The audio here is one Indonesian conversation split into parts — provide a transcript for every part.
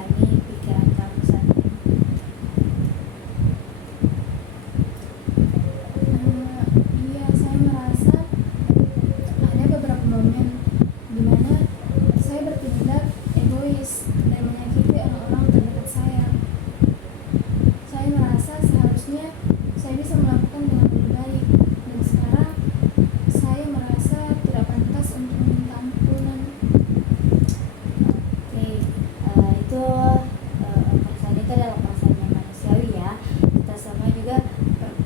menjalani pikiran kamu saat ini? Iya, saya merasa ada beberapa momen di mana saya bertindak egois dan menyakiti orang-orang terdekat saya. Saya merasa seharusnya saya bisa melakukan dengan lebih baik, dan sekarang saya merasa tidak pantas untuk meminta ampunan. Oke, itu perasaan itu adalah perasaan yang manusiawi ya. Kita semua juga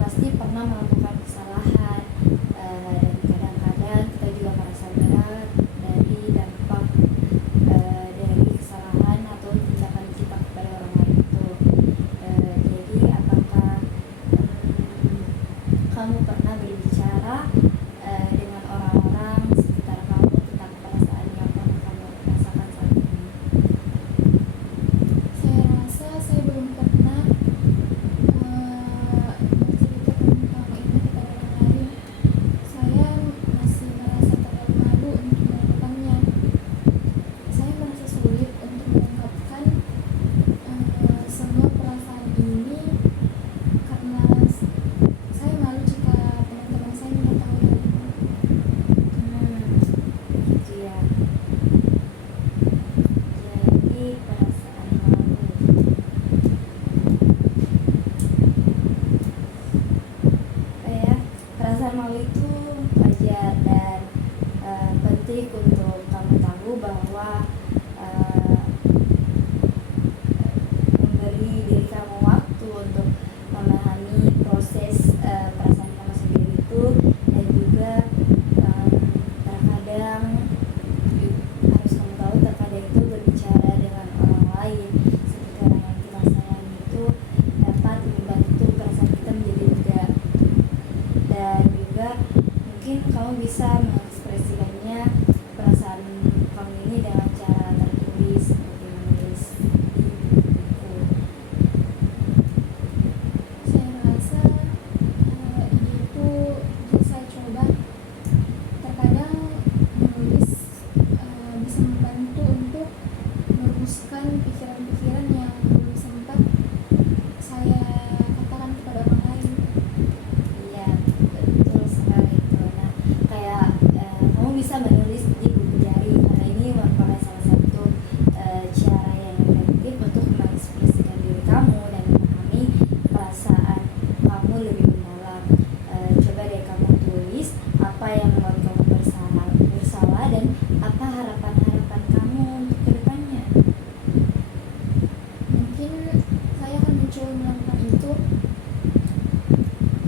pasti pernah melakukan kesalahan, dan kadang-kadang kita juga merasa berat dari dampak dari kesalahan atau tindakan kita kepada orang lain itu. Jadi apakah kamu pernah berbicara dengan orang-orang sekitar kamu tentang perasaan yang pernah kamu rasakan saat ini? Saya rasa saya belum pernah bercerita tentang ini kepada orang lain. Saya masih merasa terlalu malu untuk melakukannya. Saya merasa sulit untuk mengungkapkan semua perasaan ini karena saya malu jika teman-teman saya mengetahui hal ini. Gitu ya. Jadi perasaan malu. Perasaan malu itu wajar dan penting untuk kamu tahu bahwa memberi diri kamu waktu untuk memahami proses perasaan kamu sendiri itu, dan juga terkadang harus kamu tahu terkadang itu berbicara dengan orang lain seperti orang yang kita sayangi itu dapat membantu perasaan kita menjadi lega. Dan juga mungkin kamu bisa mengekspresikannya perasaan kamu ini dengan cara tertulis seperti menulis di buku. Saya rasa itu bisa saya coba. Terkadang menulis bisa membantu untuk merumuskan pikiran-pikiran yang belum sempat saya katakan kepada orang lain. Iya, betul sekali itu. Nah, kayak kamu bisa menulis di buku diary karena ini merupakan salah satu cara yang efektif untuk mengekspresikan diri kamu dan memahami perasaan kamu lebih mendalam. Coba deh kamu tulis apa yang membuat kamu bersalah dan apa harapan-harapan kamu untuk kedepannya. Mungkin saya akan mencoba melakukan itu.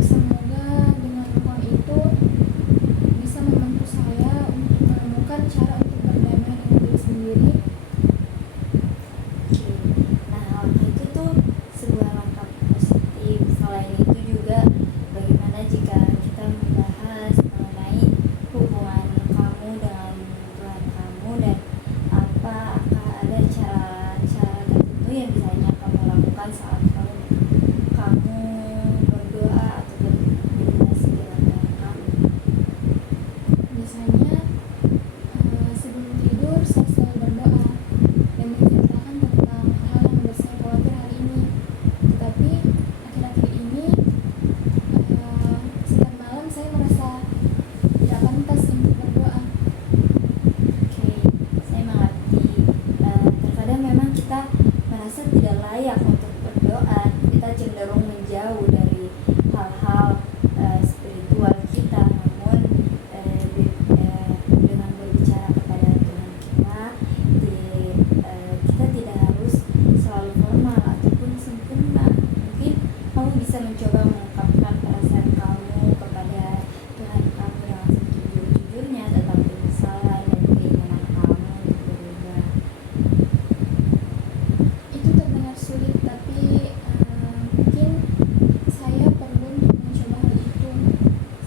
Semoga dengan melakukan itu bisa membantu saya untuk menemukan cara untuk berdamai dengan diri sendiri. Oke. Nah, langkah itu tuh sebuah langkah positif. Selain itu juga bagaimana jika kita membahas mengenai hubungan kamu dengan Tuhan kamu, dan apakah ada cara-cara tertentu yang biasanya kamu lakukan saat kamu berdoa atau bermeditasi dengan Tuhan kamu? Biasanya sebelum tidur saya selalu berdoa dan menceritakan tentang hal yang membuat saya khawatir hari ini. Tetapi akhir-akhir ini setiap malam saya merasa tidak pantas untuk berdoa. Oke, saya mengerti. Terkadang memang kita merasa tidak layak untuk berdoa. Kita cenderung menjauh dari hal-hal spiritual kita. Namun dengan berbicara kepada Tuhan kita, kita tidak harus selalu formal ataupun sempurna. Mungkin kamu bisa mencoba mengungkapkan perasaan kamu kepada Tuhan kamu dengan sejujur-jujurnya tentang penyesalan dan keinginan kamu untuk berubah. Itu terdengar sulit, tapi mungkin saya perlu untuk mencoba hal itu.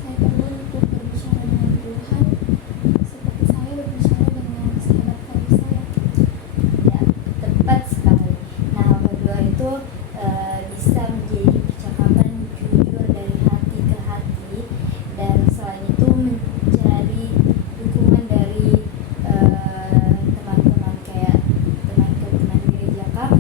Saya perlu untuk berbicara dengan Tuhan seperti saya berbicara dengan sahabat karib saya. Ya, tepat sekali. Nah, berdoa itu bisa menjadi percakapan jujur dari hati ke hati, dan selain itu mencari dukungan dari teman-teman kayak teman-teman gereja kamu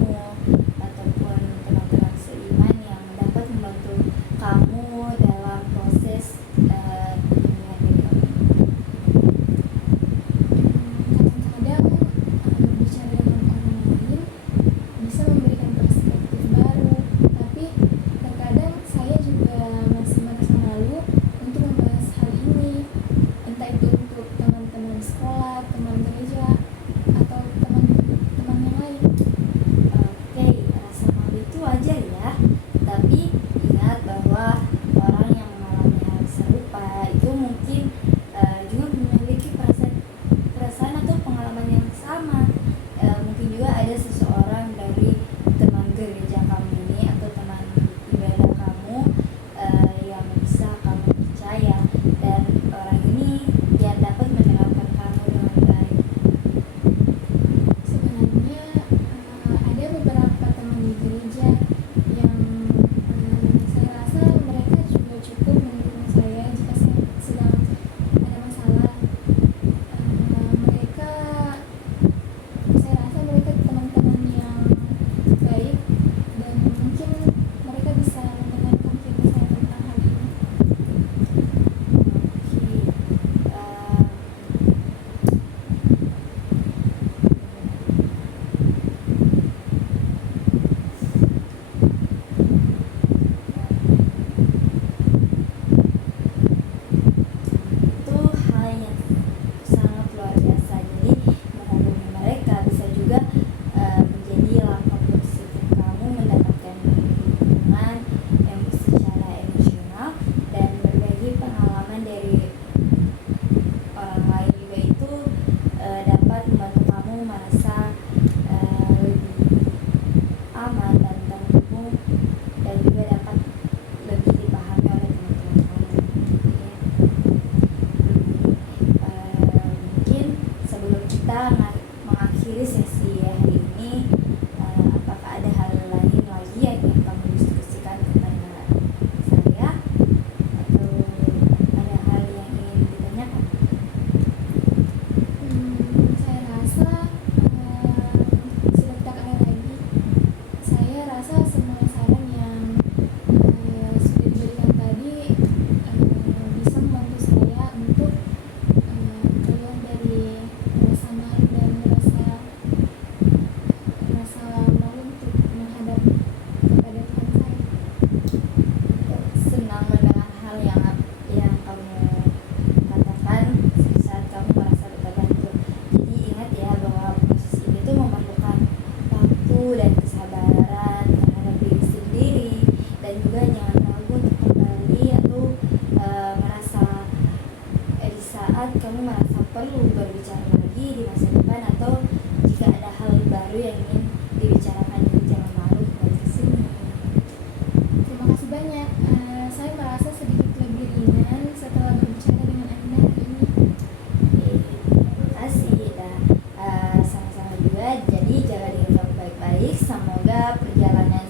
gereja kamu ini atau teman ibadah kamu yang bisa kamu percaya, dan orang ini yang dapat menerapkan kamu dengan baik. Sebenarnya ada beberapa teman di gereja yang saya rasa mereka juga cukup mendukung saya jika saya sedang ada masalah. Mereka, saya rasa mereka teman-teman yang baik, dan mungkin mereka bisa mendengarkan cerita saya tentang hal ini. Itu hal yang sangat luar biasa. Jadi menghubungi mereka bisa juga menjadi langkah positif kamu mendapatkan dukungan yang secara emosional, dan berbagi pengalaman dari orang lain juga itu dapat membantu kamu merasa lebih aman dan terhubung, dan juga dapat lebih dipahami oleh teman-teman kamu. Mungkin sebelum kita mengakhiri sesi hari ini, apakah ada hal lain lagi yang ingin kamu diskusikan kepada saya, atau ada hal yang ingin ditanyakan? Saya rasa sudah tidak ada lagi. Saya rasa semua saran yang sudah diberikan tadi bisa membantu saya untuk keluar dari rasa malu dan rasa malu untuk menghadap kepada Tuhan saya. Senang mendengar hal yang kamu katakan saat kamu merasa terbantu. Jadi ingat ya bahwa proses ini tuh memerlukan waktu dan kesabaran terhadap diri sendiri, dan juga jangan ragu untuk kembali atau merasa di saat kamu merasa perlu berbicara lagi di masa depan, atau jika ada hal baru yang ingin dibicarakan, itu jangan malu kembali ke sini. Terima kasih banyak. Saya merasa sedikit lebih ringan setelah berbicara dengan Anda hari ini. Terima kasih, dan sama-sama juga. Jadi jaga diri kamu baik-baik. Semoga perjalanan